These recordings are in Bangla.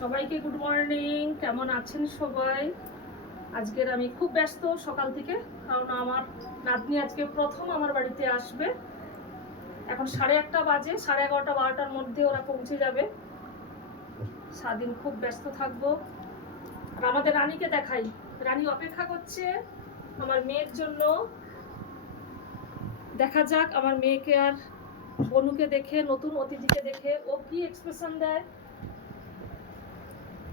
সবাইকে গুড মর্নিং। কেমন আছেন সবাই? আজকের আমি খুব ব্যস্ত সকাল থেকে, কারণ আমার নাতনি আজকে প্রথম আমার বাড়িতে আসবে। এখন 1:30 বাজে, 11:30 12টার মধ্যে ওরা পৌঁছে যাবে। সারাদিন খুব ব্যস্ত থাকবো। আর আমাদের রানীকে দেখাই, রানী অপেক্ষা করছে আমার মেয়ের জন্য। দেখা যাক আমার মেয়েকে আর বনুকে দেখে, নতুন অতিথিকে দেখে ও কি এক্সপ্রেশন দেয়।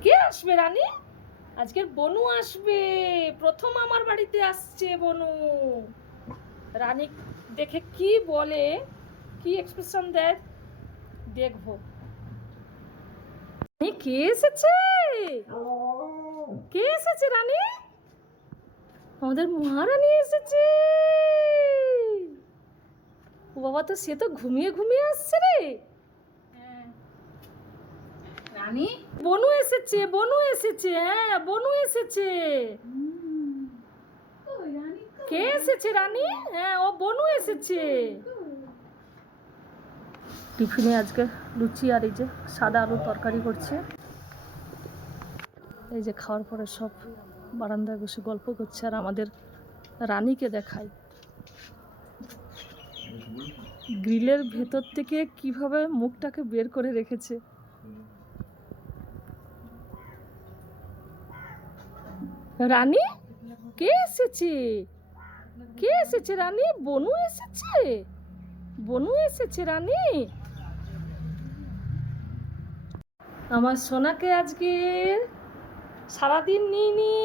কে আসবে রানী? আজকের বনু আসবে, প্রথম আমার বাড়িতে আসছে বনু। রানী দেখে কি বলে, কি এক্সপ্রেশন দেয় দেখবো। কে এসেছে? কে এসেছে রানী? আমাদের মহারানী এসেছে। ও বাবা, তো সে তো ঘুমিয়ে ঘুমিয়ে আসছে রে। রানী বনু এসেছে, বনু এসেছে, হ্যাঁ বনু এসেছে। কে এসেছে রানী? হ্যাঁ ও বনু এসেছে। টিফিনে আজকে লুচি আর এই যে সাদা আলুর তরকারি করছে। এই যে খাওয়ার পরে সব বারান্দায় বসে গল্প করছে, আর আমাদের রানীকে দেখায় গ্রিলের ভেতর থেকে কিভাবে মুখটাকে বের করে রেখেছে। রানী কে এসেছে? কে এসেছে রানী? বনু এসেছে, বনু এসেছে রানী। আমার সোনাকে আজকে সারাদিন নিইনি।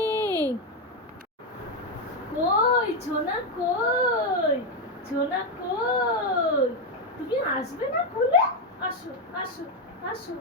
কই সোনা, কই সোনা, কই? তুমি আসবে না খুলে? আসো আসো আসো